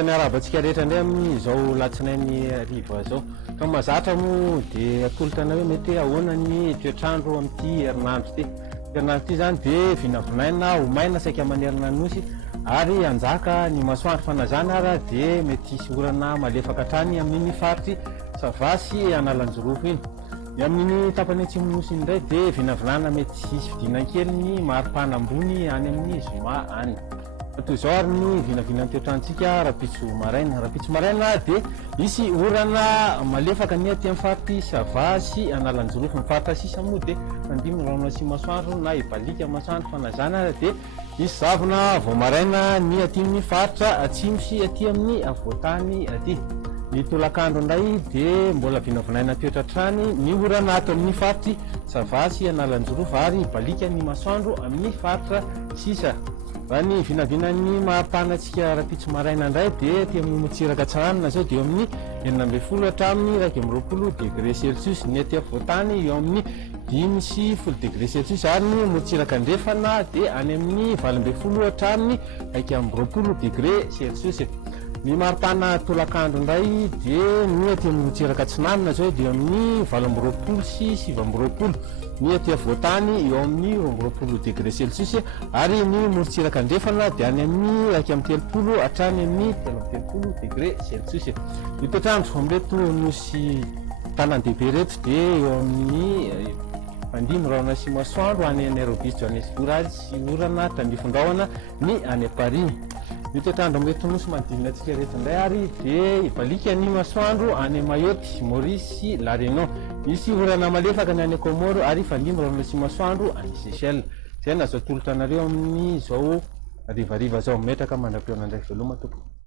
Anisan'ny arabantsika rehetra indray amin'izao latsinainy riva zao. Ka mazatra moa dia atolotana hoe mety ahoana ny toetrandro amin'ity herinandro ity. Herinandro ity zany dia vinavinaina ho maina saika manerana nosy ary anjaka ny masoandro fanazana ara dia mety hisy orana malefaka hatrany amin'iny faritry Savasy Analanjorofo iny. Ny amin'ny tapany atsimo nosy indray dia vinavinana mety hisy fidinan-kely ny maripana ambony any amin'ny zoma any. Toy izao ary ny vinavinan'ny toetrantsika rapitso maraina dia misy orana malefaka ny aty amin'ny faritry Savasy Analanjorofo. Ny faritra sisa moa dia mandimo raona sy masoandro na ibalika masoandro fanazana dia misy zavona vao maraina ny aty amin'ny faritra atsimo sy aty amin'ny avoatany aty. Ny tolakandro indray dia mbola vinavinaina toetratrany ny orana ato amin'ny faritry Savasy Analanjorofo ary ibalika ny masoandro amin'ny faritra sisa. Raha ny vinavinan'ny mahapanantsika rapitso maraina indray dia aty amin'ny Motsiraka Atsanana zao dia amin'ny 12 hatramin'ny 20 degré Celsius, ny aty avoatany eo amin'ny 5 sy 10 degré Celsius ary ny Motsiraka Andrefana dia any amin'ny 20 hatramin'ny 20 degré Celsius. Ny maripana tolakandro indray dia ny aty amin'ny Motsiraka Atsinanana zao dia amin'ny 20 sy 20, ny aty avoatany eo amin'ny 20 degré Celsius ary ny Motsiraka Andrefana dia any amin'ny 30 hatrany amin'ny 30 degré Celsius. Ny toetrandro amin'reto nosy tanan-dehibe reto dia eo amin'ny mandimy raona sy masoandro any Nairobi Johannesburg sy orana Tandifondrahona ny any Paris. Ny toetrandro amin'reto nosy manodidina antsika rehetra indray ary dia ibalika ny masoandro any Mayotte, Maurice sy La Réunion. Misy orana malefaka ny any Comore ary fandimy raona sy masoandro any Seychelles. Izay nazo atolotra anareo amin'izao rivariva zao. Metraka mandra-pionana indray veloma tompoko.